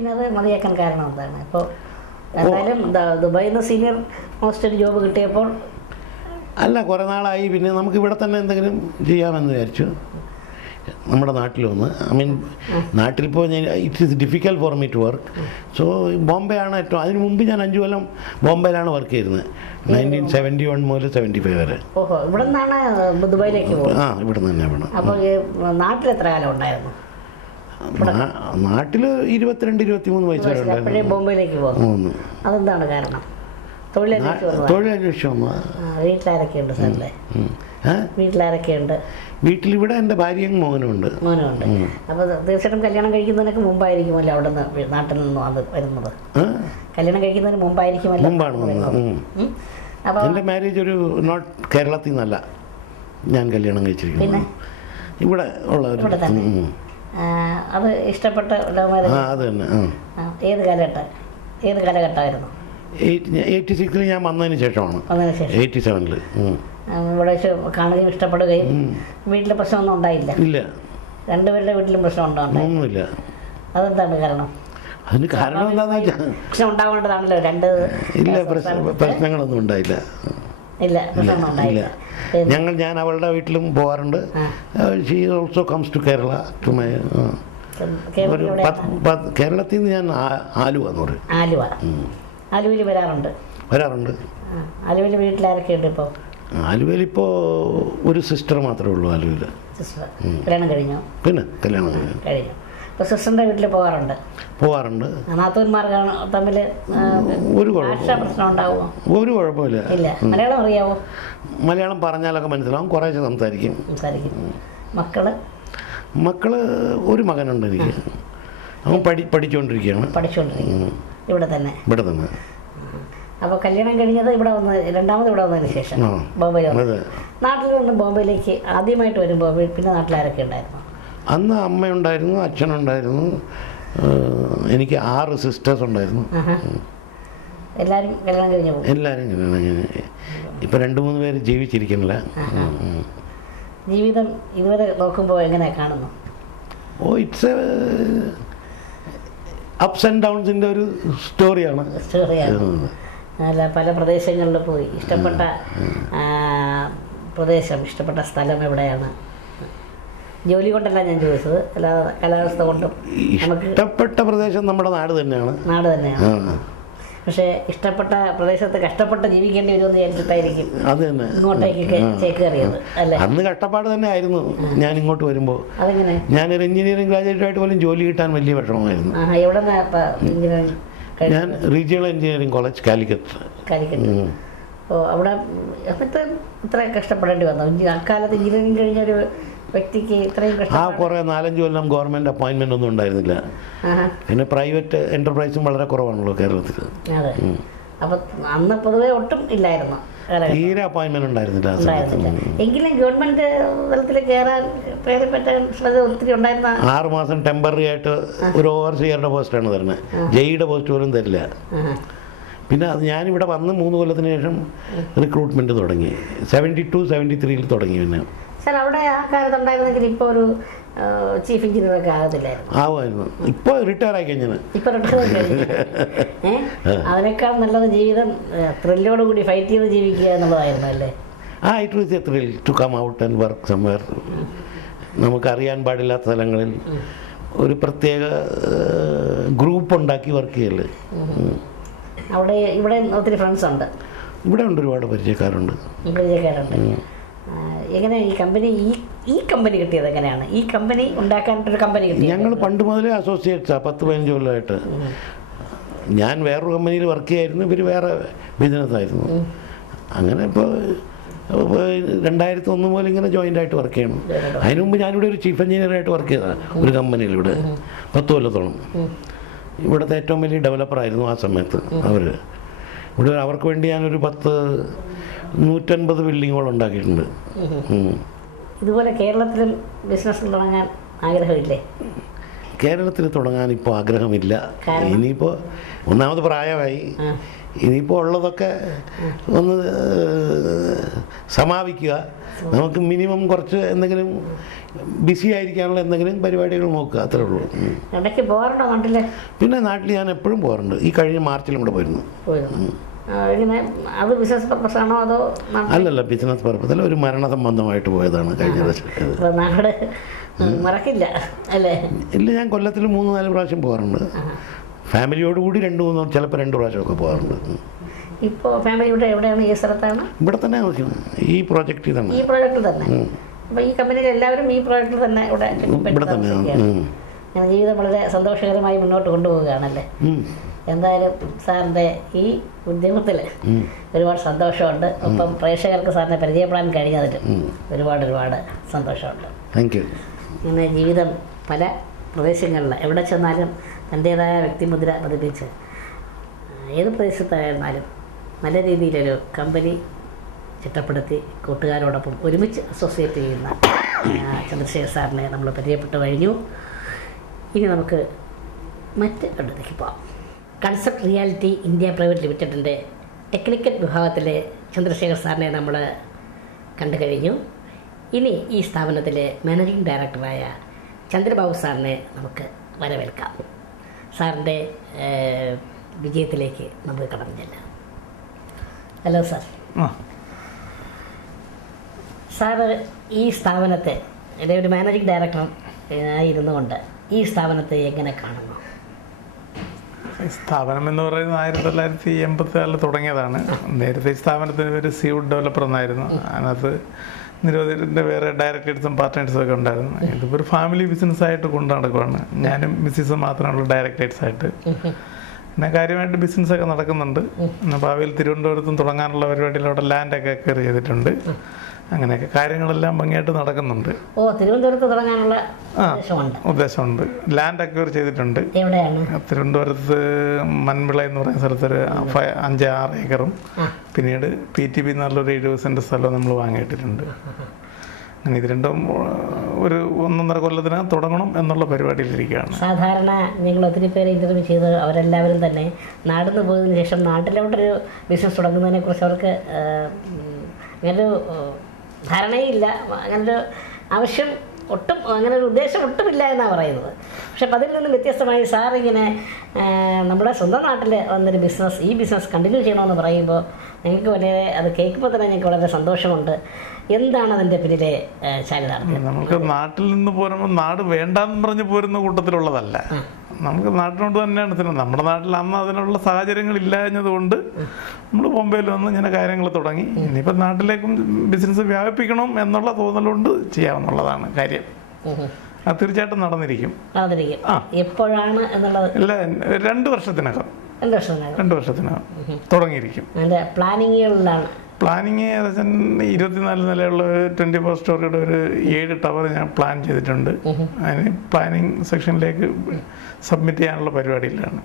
പിന്നെ അത് മതിയാക്കാൻ കാരണം എന്താണ്? ഇപ്പോൾ എന്തായാലും ദുബായിൽ നിന്ന് സീനിയർ മോസ്റ്റ് ഒരു ജോബ് കിട്ടിയപ്പോൾ അല്ല, കുറേ നാളായി. പിന്നെ നമുക്ക് ഇവിടെ തന്നെ എന്തെങ്കിലും ചെയ്യാമെന്ന് വിചാരിച്ചു. നമ്മുടെ നാട്ടിൽ വന്ന് നാട്ടിൽ പോയി it is difficult for me to work. So Bombay ആണ് ഏറ്റവും. അതിന് മുമ്പ് ഞാൻ 5 കൊല്ലം ബോംബെയിലാണ് വർക്ക് ചെയ്യുന്നത്. 1971 മുതൽ 75 വരെ. ഓഹോ, ഇവിടെ നിന്നാണ് ദുബായിലേക്ക് പോകുന്നത്? ഇവിടെ നിന്ന് തന്നെ വേണം. അപ്പോൾ നാട്ടിൽ എത്ര കാലം ഉണ്ടായിരുന്നു? നാട്ടിൽ 22-23 വയസ്സ് വരെ ഉണ്ടായിരുന്നു. ബോംബെയിലേക്ക് പോകുന്നു. അതെന്താണ് കാരണം? തൊഴിലന്വേഷിച്ചു വന്നു. വീട്ടിലാരൊക്കെയുണ്ട് സാറിലെ? വീട്ടിലാരൊക്കെയുണ്ട്? വീട്ടിലിവിടെ എൻ്റെ ഭാര്യയും മോനുണ്ട്. അപ്പോൾ തീർച്ചയായിട്ടും കല്യാണം കഴിക്കുന്നതിനൊക്കെ മുമ്പായിരിക്കുമല്ലോ അവിടെ നിന്ന് നാട്ടിൽ നിന്നും അത് വരുന്നത്? കല്യാണം കഴിക്കുന്നതിന് മുമ്പായിരിക്കുമല്ലോ? മുമ്പാണ്. അപ്പോൾ എൻ്റെ മാരേജ് ഒരു നോട്ട് കേരളത്തിൽ നിന്നല്ല ഞാൻ കല്യാണം കഴിച്ചിരിക്കുന്നത്. ഇവിടെ ഉള്ള ഒരു അത് ഇഷ്ടപ്പെട്ട ലവ് മാരേജ്? അത് തന്നെ. ഏത് കാലഘട്ടമായിരുന്നു? 86 ഞാൻ വന്നതിന് ശേഷമാണ്. 87 ഇവിടെ വെച്ച് കാണുകയും ഇഷ്ടപ്പെടുകയും വീട്ടിൽ പ്രശ്നമൊന്നും ഉണ്ടായില്ല? ഇല്ല. രണ്ടുപേരുടെ വീട്ടിലും പ്രശ്നം ഒന്നുമില്ല. അതെന്താണ് കാരണം? അതിന് കാരണം എന്താണെന്ന് വെച്ചാൽ പ്രശ്നം ഉണ്ടാവേണ്ടതാണല്ലോ. ഇല്ല, പ്രശ്നങ്ങളൊന്നും ഉണ്ടായില്ല. ഞാൻ അവളുടെ വീട്ടിലും പോകാറുണ്ട്. She also comes to Kerala to my. കേരളത്തിൽ നിന്ന് ഞാൻ ആലുവ എന്ന് പറയും. ആലുവയിൽ വരാറുണ്ട്. ആലുവയിൽ വീട്ടിലാരൊക്കെയുണ്ട് ഇപ്പോൾ? ആലുവയിൽ ഇപ്പോൾ ഒരു സിസ്റ്റർ മാത്രമേ ഉള്ളൂ. ആലുവയിൽ കല്യാണം കഴിഞ്ഞോ? പിന്നെ കല്യാണം കഴിഞ്ഞു. ഇപ്പോൾ സിസ്റ്ററിൻ്റെ വീട്ടിൽ പോകാറുണ്ട്? നാത്തൂന്മാർ തമ്മിൽ ഒരു പ്രശ്നം ഉണ്ടാവുമോ? ഒരു കുഴപ്പമില്ല. മലയാളം അറിയാവോ? മലയാളം പറഞ്ഞാലൊക്കെ മനസ്സിലാവും, കുറേശ്ശെ സംസാരിക്കും. മക്കള് ഒരു മകനുണ്ട് എനിക്ക്. അവൻ പഠിച്ചുകൊണ്ടിരിക്കുകയാണ്. ഇവിടെ തന്നെ? ഇവിടെ തന്നെ. അപ്പോൾ കല്യാണം കഴിഞ്ഞത് ഇവിടെ വന്ന് രണ്ടാമത് ഇവിടെ വന്നതിന് ശേഷം ബോംബെ നാട്ടിൽ നിന്ന് ബോംബെയിലേക്ക് ആദ്യമായിട്ട് വരുമ്പോൾ പിന്നെ നാട്ടിലാരൊക്കെ ഉണ്ടായിരുന്നു? അന്ന് അമ്മയുണ്ടായിരുന്നു, അച്ഛനുണ്ടായിരുന്നു, എനിക്ക് 6 സിസ്റ്റേഴ്സ് ഉണ്ടായിരുന്നു. എല്ലാവരും കല്യാണം കഴിഞ്ഞു? എല്ലാവരും കല്യാണം കഴിഞ്ഞു. ഇപ്പം 2-3 പേര് ജീവിച്ചിരിക്കുന്നില്ല. ജീവിതം ഇതുവരെ നോക്കുമ്പോൾ എങ്ങനെയാണ് കാണുന്നു? ഇറ്റ്സ് അപ്സ് ആൻഡ് ഡൗൺസിൻ്റെ ഒരു സ്റ്റോറിയാണ്. അല്ല, പല പ്രദേശങ്ങളിൽ പോയി. ഇഷ്ടപ്പെട്ട പ്രദേശം, ഇഷ്ടപ്പെട്ട സ്ഥലം എവിടെയാണ്? ജോലി കൊണ്ടല്ല ഞാൻ ചോദിച്ചത്, അല്ലാതെ കാലാവസ്ഥ കൊണ്ടും. ഇഷ്ടപ്പെട്ട പ്രദേശം നമ്മുടെ നാട് തന്നെയാണ്. പക്ഷേ ഇഷ്ടപ്പെട്ട പ്രദേശത്ത് കഷ്ടപ്പെട്ട് ജീവിക്കേണ്ടി വരുമെന്ന് വിചാരിച്ചിട്ടായിരിക്കും അത് തന്നെ ഇങ്ങോട്ടേക്കൊക്കെ ചേക്കേറിയത് അല്ലേ? അന്ന് കഷ്ടപ്പാട് തന്നെ ആയിരുന്നു. ഞാൻ ഇങ്ങോട്ട് വരുമ്പോൾ അതെങ്ങനെ? ഞാനൊരു എഞ്ചിനീയറിംഗ് ഗ്രാജുവേറ്റ് ആയിട്ട് പോലും ജോലി കിട്ടാൻ വലിയ വിഷമമായിരുന്നു. ഞാൻ റീജിയണൽ എഞ്ചിനീയറിംഗ് കോളേജ് കാലിക്കറ്റ്. അവിടെ ഇത്ര കഷ്ടപ്പെടേണ്ടി വന്നു അക്കാലത്ത്? എഞ്ചിനീയറിംഗ് കഴിഞ്ഞൊരു വ്യക്തിക്ക് ഇത്രയും കുറേ 4-5 കൊല്ലം ഗവൺമെൻറ് അപ്പോയിൻമെൻ്റ് ഒന്നും ഉണ്ടായിരുന്നില്ല. പിന്നെ പ്രൈവറ്റ് എൻ്റർപ്രൈസും വളരെ കുറവാണല്ലോ കേരളത്തിൽ. അപ്പം അന്ന് പൊതുവെ ഒട്ടും ഇല്ലായിരുന്നു, തീരെ അപ്പോയിൻമെൻ്റ് ഉണ്ടായിരുന്നില്ല. എങ്കിലും ഗവൺമെൻറ് തലത്തിൽ കയറാൻ പേരെപ്പറ്റ ഒത്തിരി ഉണ്ടായിരുന്ന 6 മാസം ടെമ്പററി ആയിട്ട് ഒരു ഓവർസിയറുടെ പോസ്റ്റാണ് തരുന്നത്. ജെയുടെ പോസ്റ്റ് പോലും തരില്ല. പിന്നെ അത് ഞാനിവിടെ വന്ന് 3 കൊല്ലത്തിന് ശേഷം റിക്രൂട്ട്മെൻറ്റ് തുടങ്ങി. 72-73 തുടങ്ങി. പിന്നെ സാർ അവിടെ ആ കാലത്ത് ഉണ്ടായിരുന്നെങ്കിൽ ഇപ്പോൾ ഒരു ചീഫ് എഞ്ചിനീയറൊക്കെ ആകത്തില്ലായിരുന്നു? ആവുമായിരുന്നു. ഇപ്പോൾ റിട്ടയർ ആയി കഴിഞ്ഞാൽ. അതിനേക്കാൾ നല്ലത് ജീവിതം ത്രില്ലോട് കൂടി ഫൈറ്റ് ചെയ്ത് ജീവിക്കുക എന്നുള്ളതായിരുന്നു അല്ലേ? It was a thrill to come out and work somewhere. നമുക്കറിയാൻ പാടില്ലാത്ത സ്ഥലങ്ങളിൽ ഒരു പ്രത്യേക ഗ്രൂപ്പ് ഉണ്ടാക്കി വർക്ക് ചെയ്യല്ലേ. ഇവിടെ ഒത്തിരി ഫ്രണ്ട്സ് ഉണ്ട്? ഇവിടെ ഉണ്ട്, ഒരുപാട് പരിചയക്കാരുണ്ട്. എങ്ങനെയാണ് ഈ കമ്പനി കിട്ടിയത്? എങ്ങനെയാണ് ഈ കമ്പനി ഉണ്ടാക്കാനായിട്ടൊരു കമ്പനി കിട്ടിയത്? ഞങ്ങൾ പണ്ട് മുതലേ അസോസിയേറ്റ്സാണ്. 10-15 കൊല്ലമായിട്ട്. ഞാൻ വേറൊരു കമ്പനിയിൽ വർക്ക് ചെയ്യായിരുന്നു, ഇവർ വേറെ ബിസിനസ്സായിരുന്നു. അങ്ങനെ ഇപ്പോൾ 2001 മുതൽ ഇങ്ങനെ ജോയിൻ്റ് ആയിട്ട് വർക്ക് ചെയ്യണം. അതിന് മുമ്പ് ഞാനിവിടെ ഒരു ചീഫ് എഞ്ചിനീയറായിട്ട് വർക്ക് ചെയ്തതാണ് ഒരു കമ്പനിയിൽ. ഇവിടെ 10 കൊല്ലത്തോളം. ഇവിടുത്തെ ഏറ്റവും വലിയ ഡെവലപ്പറായിരുന്നു ആ സമയത്ത് അവർ. ഇവിടെ അവർക്ക് വേണ്ടി ഞാനൊരു 150 ബിൽഡിങ്ങുകൾ ഉണ്ടാക്കിയിട്ടുണ്ട്. ഇതുപോലെ കേരളത്തിലും ബിസിനസ് തുടങ്ങാൻ ആഗ്രഹമില്ലേ? കേരളത്തിൽ തുടങ്ങാൻ ഇപ്പോൾ ആഗ്രഹമില്ല. ഇനിയിപ്പോൾ ഒന്നാമത് പ്രായമായി, ഇനിയിപ്പോൾ ഉള്ളതൊക്കെ ഒന്ന് സമാപിക്കുക. നമുക്ക് മിനിമം കുറച്ച് എന്തെങ്കിലും ബിസി ആയിരിക്കാനുള്ള എന്തെങ്കിലും പരിപാടികൾ നോക്കുക, അത്രേ ഉള്ളൂ. ഇടയ്ക്ക് പോകാറുണ്ടോ നാട്ടിൽ? പിന്നെ നാട്ടിൽ ഞാൻ എപ്പോഴും പോകാറുണ്ട്. ഈ കഴിഞ്ഞ മാർച്ചിലും കൂടെ പോയിരുന്നു. അത് ബിസിനസ് പർപ്പസ് ആണോ അതോ? അല്ലല്ല, ബിസിനസ് പർപ്പസ് അല്ല, ഒരു മരണസംബന്ധമായിട്ട് പോയതാണ് കഴിഞ്ഞ പ്രാവശ്യം. നാട് മറക്കില്ല അല്ലേ? ഇല്ല, ഞാൻ കൊല്ലത്തിൽ 3-4 പ്രാവശ്യം പോകാറുണ്ട്. ഫാമിലിയോടുകൂടി 2-3 ചിലപ്പോൾ 2 പ്രാവശ്യമൊക്കെ പോകാറുണ്ട്. ഇപ്പോൾ ഫാമിലി ഇവിടെ എവിടെയാണ്? ഈ സ്ഥലത്താണ്? ഇവിടെ തന്നെ ഈ പ്രോജക്റ്റിൽ തന്നെ. ഈ പ്രോജക്റ്റിൽ തന്നെ. അപ്പോൾ ഈ കമ്പനിയിൽ എല്ലാവരും ഈ പ്രോജക്റ്റിൽ തന്നെ ഇവിടെ തന്നെയാണ്. ഞാൻ ജീവിതം വളരെ സന്തോഷകരമായി മുന്നോട്ട് കൊണ്ടുപോവുകയാണല്ലേ. എന്തായാലും സാറിൻ്റെ ഈ ഉദ്യമത്തിൽ ഒരുപാട് സന്തോഷമുണ്ട്. ഒപ്പം പ്രേക്ഷകർക്ക് സാറിനെ പരിചയപ്പെടാൻ കഴിഞ്ഞതിൽ ഒരുപാട് സന്തോഷമുണ്ട്. Thank you. ഇങ്ങനെ ജീവിതം പല പ്രദേശങ്ങളിൽ എവിടെ ചെന്നാലും തൻ്റേതായ വ്യക്തിമുദ്ര പതിപ്പിച്ച് ഏത് പ്രദേശത്തായിരുന്നാലും നല്ല രീതിയിലൊരു കമ്പനി ചിട്ടപ്പെടുത്തി കൂട്ടുകാരോടൊപ്പം ഒരുമിച്ച് അസോസിയേറ്റ് ചെയ്യുന്ന ചന്ദ്രശേഖർ സാറിനെ നമ്മൾ പരിചയപ്പെട്ട് കഴിഞ്ഞു. ഇനി നമുക്ക് മറ്റ് അടുത്തേക്ക് പോകാം. കൺസെപ്റ്റ് റിയാലിറ്റി ഇന്ത്യ പ്രൈവറ്റ് ലിമിറ്റഡിൻ്റെ ടെക്നിക്കൽ വിഭാഗത്തിലെ ചന്ദ്രശേഖർ സാറിനെ നമ്മൾ കണ്ടു കഴിഞ്ഞു. ഇനി ഈ സ്ഥാപനത്തിലെ മാനേജിംഗ് ഡയറക്ടറായ ചന്ദ്രബാബു സാറിനെ നമുക്ക് വരവേൽക്കാം. സാറിൻ്റെ വിജയത്തിലേക്ക് നമുക്ക് കടന്നു ചെല്ലാം. Hello sir. സാറ് ഈ സ്ഥാപനത്തെ ഒരു മാനേജിംഗ് ഡയറക്ടർ ഇരുന്നു കൊണ്ട് ഈ സ്ഥാപനത്തെ എങ്ങനെ കാണുന്നു? സ്ഥാപനം എന്ന് പറയുന്നത് 1984 തുടങ്ങിയതാണ്. നേരത്തെ ഈ സ്ഥാപനത്തിന് ഒരു സീവുഡ് ഡെവലപ്പർ എന്നായിരുന്നു. അതിനകത്ത് നിരവധി വേറെ ഡയറക്ടേഴ്സും പാർട്ട്നേഴ്സും ഒക്കെ ഉണ്ടായിരുന്നു. ഇതിപ്പോൾ ഒരു ഫാമിലി ബിസിനസ്സായിട്ട് കൊണ്ടു നടക്കുവാണ്. ഞാനും മിസ്സിസും മാത്രമുള്ള ഡയറക്ടേഴ്സായിട്ട്. പിന്നെ കാര്യമായിട്ട് ബിസിനസ്സൊക്കെ നടക്കുന്നുണ്ട്. ഭാവിയിൽ തിരുവനന്തപുരത്തും തുടങ്ങാനുള്ള പരിപാടിയിൽ അവിടെ ലാൻഡൊക്കെ അക്വയർ ചെയ്തിട്ടുണ്ട്. അങ്ങനെയൊക്കെ കാര്യങ്ങളെല്ലാം ഭംഗിയായിട്ട് നടക്കുന്നുണ്ട്. തിരുവനന്തപുരത്ത് തുടങ്ങാനുള്ള ഉദ്ദേശമുണ്ട്. ലാൻഡ് അക്വയർ ചെയ്തിട്ടുണ്ട്. തിരുവനന്തപുരത്ത് മൻവിള എന്ന് പറയുന്ന സ്ഥലത്തൊരു 5-6 ഏക്കറും പിന്നീട് PTB എന്നുള്ളൊരു 70 സെൻറ്റ് സ്ഥലവും നമ്മൾ വാങ്ങിയിട്ടിട്ടുണ്ട്. അങ്ങനെ ഇത് രണ്ടും ഒരു 1.5 കൊല്ലത്തിനകം തുടങ്ങണം എന്നുള്ള പരിപാടിയിലിരിക്കുകയാണ്. സാധാരണ ഞങ്ങൾ ഒത്തിരി പേര് ഇൻ്റർവ്യൂ ചെയ്ത് അവരെല്ലാവരും തന്നെ നാടിന്ന് പോയതിനു ശേഷം നാട്ടിലോട്ടൊരു ബിസിനസ് തുടങ്ങുന്നതിനെ കുറിച്ച് അവർക്ക് അങ്ങനൊരു ധാരണയില്ല, അങ്ങനൊരു ആവശ്യം ഒട്ടും, അങ്ങനെ ഒരു ഉദ്ദേശം ഒട്ടുമില്ല എന്നാണ് പറയുന്നത്. പക്ഷെ അപ്പം അതിൽ നിന്നും വ്യത്യസ്തമായി സാറിങ്ങനെ നമ്മുടെ സ്വന്തം നാട്ടിൽ വന്നൊരു ഈ ബിസിനസ് കണ്ടിന്യൂ ചെയ്യണമെന്ന് പറയുമ്പോൾ ഞങ്ങൾക്ക് വളരെ അത് കേൾക്കുമ്പോൾ തന്നെ ഞങ്ങൾക്ക് വളരെ സന്തോഷമുണ്ട്. എന്താണ് അതിൻ്റെ പിന്നിലെ ചാരിതാർത്ഥ്യം? നമുക്ക് നാട്ടിൽ നിന്ന് പോരുമ്പോൾ നാട് വേണ്ടാന്ന് പറഞ്ഞ് പോരുന്ന കൂട്ടത്തിലുള്ളതല്ല. നമുക്ക് നാട്ടിനോട് തന്നെയാണ്. നമ്മുടെ നാട്ടിൽ അന്ന് അതിനുള്ള സാഹചര്യങ്ങൾ ഇല്ലാഞ്ഞതുകൊണ്ട് നമ്മൾ ബോംബെയിൽ വന്ന് ഇങ്ങനെ കാര്യങ്ങൾ തുടങ്ങി. ഇനിയിപ്പോൾ നാട്ടിലേക്കും ബിസിനസ് വ്യാപിപ്പിക്കണം എന്നുള്ള തോന്നലുകൊണ്ട് ചെയ്യാവുന്നതാണ് കാര്യം. അത് തീർച്ചയായിട്ടും നടന്നിരിക്കും. എപ്പോഴാണ് എന്നുള്ളത്? ഇല്ല, 2 വർഷത്തിനകം തുടങ്ങിയിരിക്കും. പ്ലാനിങ് ഏകദേശം 24 നിലയുള്ള 24 സ്റ്റോറിയുടെ ഒരു 7 ടവർ ഞാൻ പ്ലാൻ ചെയ്തിട്ടുണ്ട്. അതിന് പ്ലാനിങ് സെക്ഷനിലേക്ക് സബ്മിറ്റ് ചെയ്യാനുള്ള പരിപാടിയിലാണ്.